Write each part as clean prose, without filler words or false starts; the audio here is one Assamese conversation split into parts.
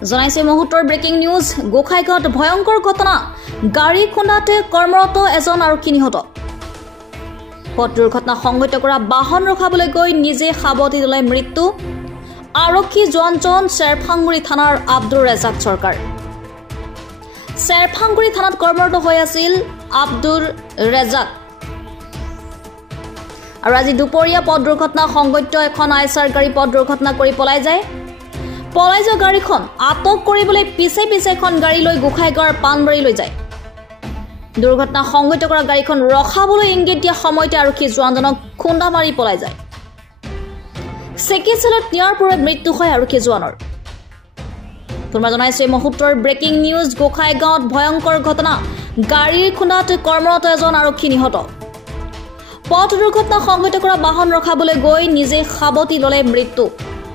জনাইছে মুহূৰ্তৰ ব্ৰেকিং নিউজ গোখাইগাঁৱত ভয়ংকৰ ঘটনা গাড়ী খুন্দাতে কৰ্মৰত এজন আৰক্ষী নিহত পথ দুৰ্ঘটনা সংঘটিত কৰা বাহন ৰখাবলৈ গৈ নিজে সাৱটি ল'লে মৃত্যু আৰক্ষী জোৱানজন শ্বেৰফাংগুৰি থানাৰ আব্দুৰ ৰেজাক চৰকাৰ শ্বেৰফাংগুৰি থানাত কৰ্মৰত হৈ আছিল আব্দুৰ ৰেজাক আৰু আজি দুপৰীয়া পথ দুৰ্ঘটনা সংঘটিত এখন আইচাৰ গাড়ী পথ দুৰ্ঘটনা কৰি পলাই যায় পলাই যোৱা গাড়ীখন আটক কৰিবলৈ পিছে পিছে এখন গাড়ী লৈ গোখাইগাঁৱৰ পানবাৰীলৈ যায় দুৰ্ঘটনা সংঘটিত কৰা গাড়ীখন ৰখাবলৈ ইংগিত দিয়া সময়তে আৰক্ষী জোৱানজনক খুন্দা মাৰি পলাই যায় চিকিৎসালয়ত নিয়াৰ পূৰ্বে মৃত্যু হয় আৰক্ষী জোৱানৰ তোমাৰ জনাইছে মুহূৰ্তৰ ব্ৰেকিং নিউজ গোখাইগাঁৱত ভয়ংকৰ ঘটনা গাড়ী খুন্দাত কৰ্মৰত এজন আৰক্ষী নিহত পথ দুৰ্ঘটনা সংঘটিত কৰা বাহন ৰখাবলৈ গৈ নিজে সাৱটি ল'লে মৃত্যু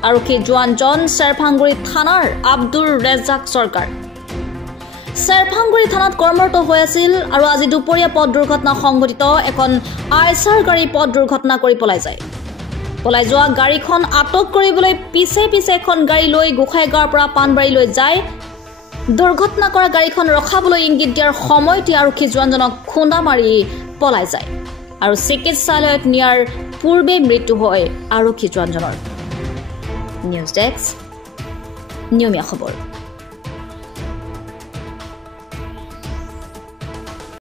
আৰক্ষী জোৱানজন শ্বেৰফাংগুৰি থানাৰ আব্দুৰ ৰেজাক চৰকাৰ শ্বেৰফাংগুৰি থানাত কৰ্মৰত হৈ আছিল আৰু আজি দুপৰীয়া পথ দুৰ্ঘটনা সংঘটিত এখন আইচাৰ গাড়ী পথ দুৰ্ঘটনা কৰি পলাই যায় পলাই যোৱা গাড়ীখন আটক কৰিবলৈ পিছে পিছে এখন গাড়ী লৈ গোখাইগাঁৱৰ পৰা পানবাৰীলৈ যায় দুৰ্ঘটনা কৰা গাড়ীখন ৰখাবলৈ ইংগিত দিয়াৰ সময়তে আৰক্ষী জোৱানজনক খুন্দা মাৰি পলাই যায় আৰু চিকিৎসালয়ত নিয়াৰ পূৰ্বে মৃত্যু হয় আৰক্ষী জোৱানজনৰ নিউজ ডেস্ক নিয়মীয়া খবৰ